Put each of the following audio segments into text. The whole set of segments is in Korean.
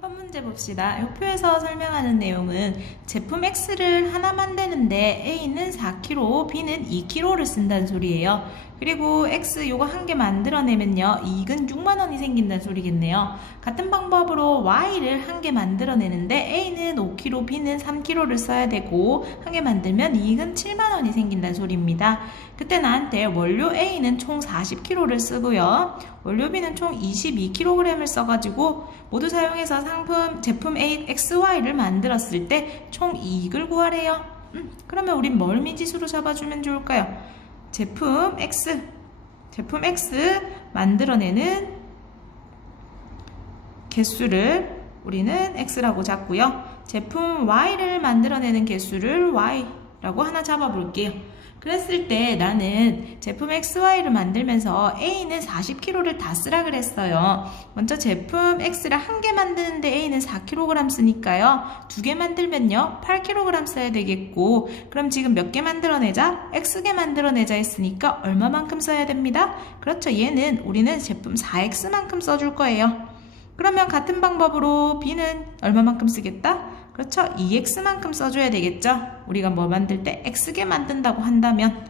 3번 문제 봅시다. 이 표에서 설명하는 내용은 제품 X를 하나 만드는데 A는 4kg, B는 2kg를 쓴다는 소리예요. 그리고 X 요거 한 개 만들어내면요. 이익은 6만원이 생긴다는 소리겠네요. 같은 방법으로 Y를 한 개 만들어내는데 A는 5kg, B는 3kg를 써야 되고 한 개 만들면 이익은 7만원이 생긴다는 소리입니다. 그때 나한테 원료 A는 총 40kg를 쓰고요. 원료 B는 총 22kg을 써가지고 모두 사용해서 상품 제품 A, XY를 만들었을 때 총 이익을 구하래요. 음, 그러면 우린 뭘 미지수로 잡아주면 좋을까요? 제품 X, 제품 X 만들어내는 개수를 우리는 X라고 잡고요. 제품 Y를 만들어내는 개수를 Y 라고 하나 잡아볼게요. 그랬을 때 나는 제품 XY를 만들면서 A는 40kg를 다 쓰라 그랬어요. 먼저 제품 X를 한 개 만드는데 A는 4kg 쓰니까요. 두 개 만들면요. 8kg 써야 되겠고 그럼 지금 몇 개 만들어내자? X개 만들어내자 했으니까 얼마만큼 써야 됩니다? 그렇죠. 얘는 우리는 제품 4X만큼 써줄 거예요. 그러면 같은 방법으로 B는 얼마만큼 쓰겠다? 그렇죠. 2x만큼 써줘야 되겠죠. 우리가 뭐 만들 때 x개 만든다고 한다면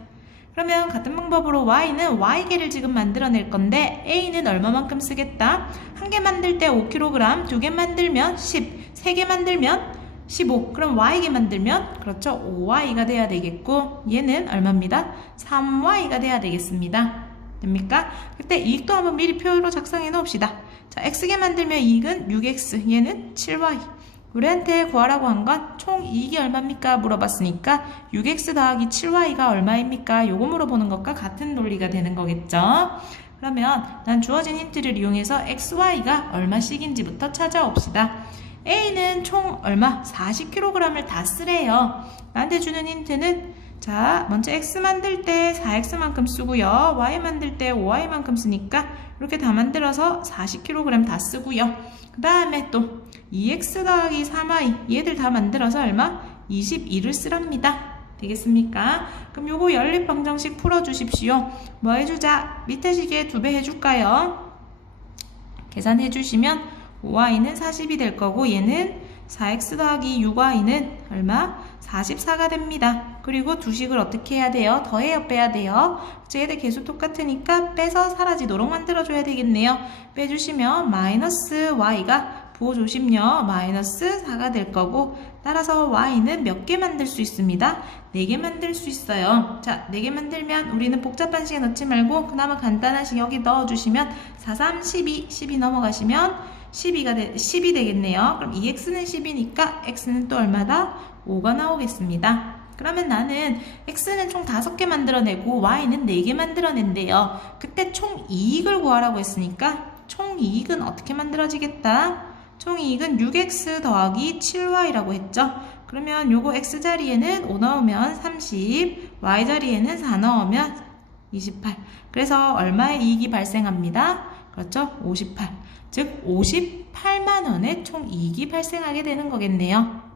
그러면 같은 방법으로 y는 y개를 지금 만들어낼 건데 a는 얼마만큼 쓰겠다? 한 개 만들 때 5kg, 두 개 만들면 10, 세 개 만들면 15. 그럼 y개 만들면 그렇죠. 5y가 돼야 되겠고 얘는 얼마입니다? 3y가 돼야 되겠습니다. 됩니까? 그때 이익도 한번 미리 표로 작성해 놓읍시다. 자, x개 만들면 이익은 6x, 얘는 7y. 우리한테 구하라고 한 건 총 이익이 얼마입니까? 물어봤으니까 6x 더하기 7y가 얼마입니까? 요거 물어보는 것과 같은 논리가 되는 거겠죠? 그러면 난 주어진 힌트를 이용해서 xy가 얼마씩인지부터 찾아옵시다. A는 총 얼마? 40kg을 다 쓰래요. 나한테 주는 힌트는 자, 먼저 x 만들 때 4x만큼 쓰고요. y 만들 때 5y만큼 쓰니까 이렇게 다 만들어서 40kg 다 쓰고요. 그 다음에 또 2x 더하기 3y 얘들 다 만들어서 얼마? 22를 쓰랍니다. 되겠습니까? 그럼 요거 연립방정식 풀어주십시오. 뭐 해주자? 밑에 시계 두 배 해줄까요? 계산해 주시면 5y는 40이 될 거고 얘는 4x 더하기 6y는 얼마? 44가 됩니다. 그리고 두식을 어떻게 해야 돼요? 더해요, 빼야 돼요? 얘들 계속 똑같으니까 빼서 사라지도록 만들어줘야 되겠네요. 빼주시면 마이너스 y가 부호조심요. 마이너스 4가 될 거고 따라서 y는 몇 개 만들 수 있습니다? 4개 만들 수 있어요. 자, 4개 만들면 우리는 복잡한 시계 넣지 말고 그나마 간단한 시계 여기 넣어주시면 4, 3, 12, 12 넘어가시면 12가 되, 10이 되겠네요. 그럼 2x는 10이니까 x는 또 얼마다? 5가 나오겠습니다. 그러면 나는 x는 총 5개 만들어내고 y는 4개 만들어낸대요. 그때 총 이익을 구하라고 했으니까 총 이익은 어떻게 만들어지겠다? 총 이익은 6x 더하기 7y라고 했죠. 그러면 요거 x 자리에는 5 넣으면 30, y 자리에는 4 넣으면 28. 그래서 얼마의 이익이 발생합니다? 그렇죠? 58. 즉 58만 원의 총 이익이 발생하게 되는 거겠네요.